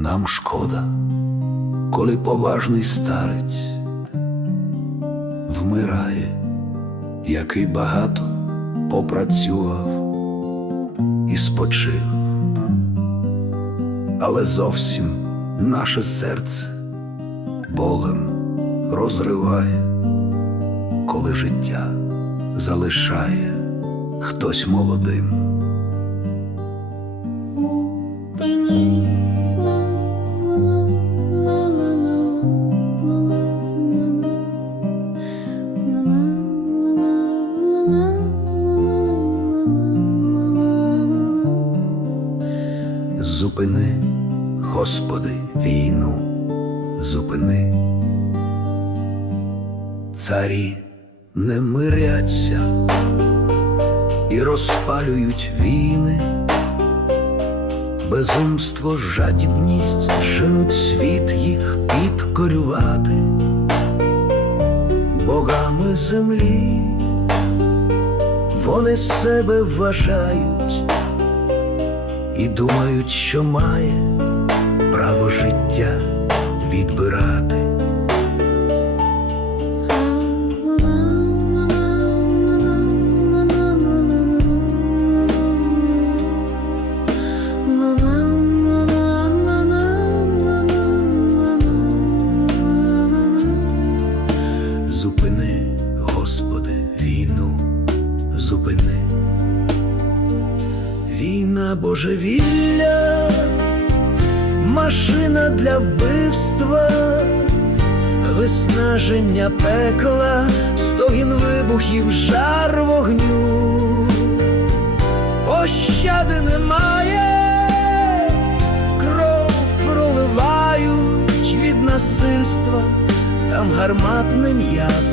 Нам шкода, коли поважний старець вмирає, який багато попрацював і спочив, але зовсім наше серце болем розриває, коли життя залишає хтось молодим. Зупини, Господи, війну, зупини. Царі не миряться і розпалюють війни, безумство, жадібність женуть світ їх підкорювати, богами землі вони себе вважають і думають, що має право життя відбирати. Зупини, Божевілля, машина для вбивства, виснаження пекла, стогін вибухів, жар вогню, пощади немає, кров проливають від насильства, там гарматне м'ясо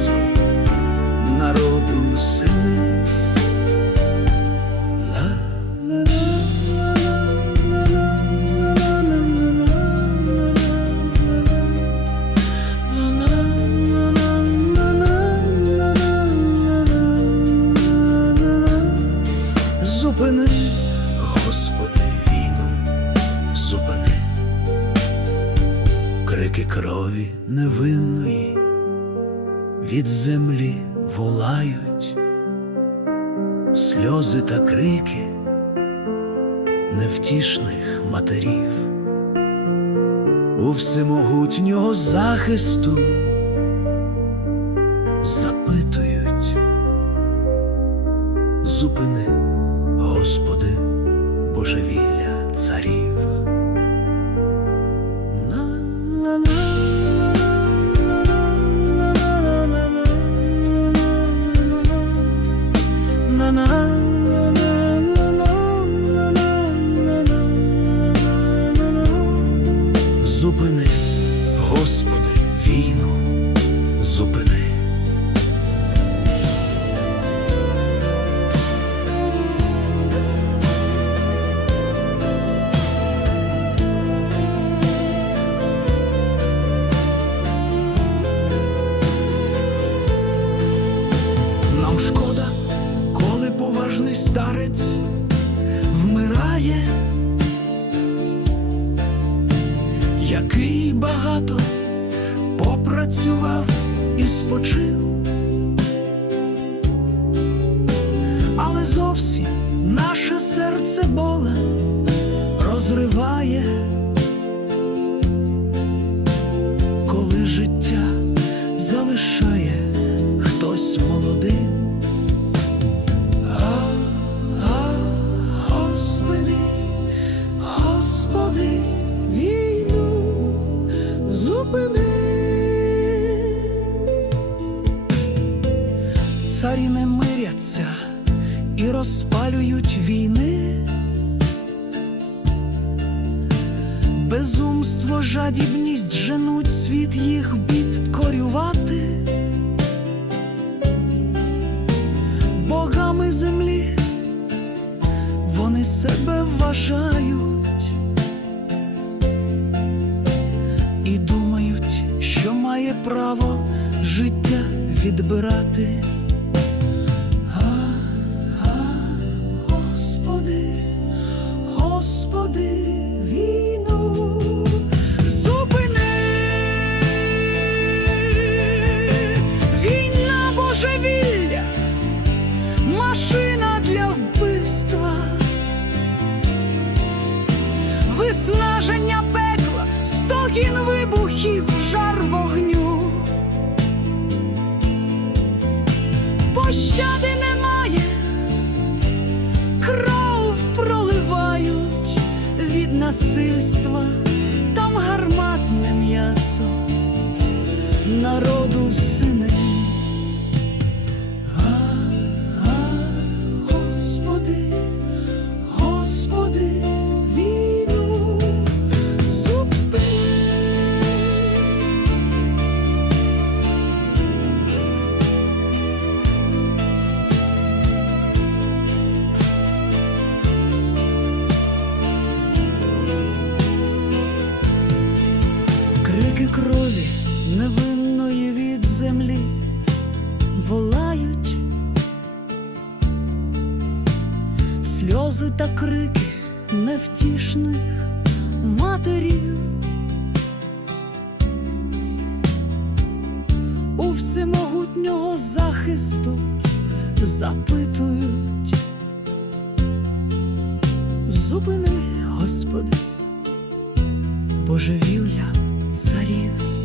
Зупини, Господи, війну, зупини, крики крові невинної від землі волають, сльози та крики невтішних матерів, у всемогутнього захисту запитують, зупини, божевілля старець вмирає, який багато попрацював і спочив, але зовсім наше серце боле розриває, розпалюють війни. Безумство, жадібність женуть світ їх підкорювати. Богами землі вони себе вважають і думають, що має право життя відбирати. Господи, війну Крики крові невинної від землі волають, сльози та крики невтішних матерів. У всемогутнього захисту запитують. Зупини, Господи, божевілля царів.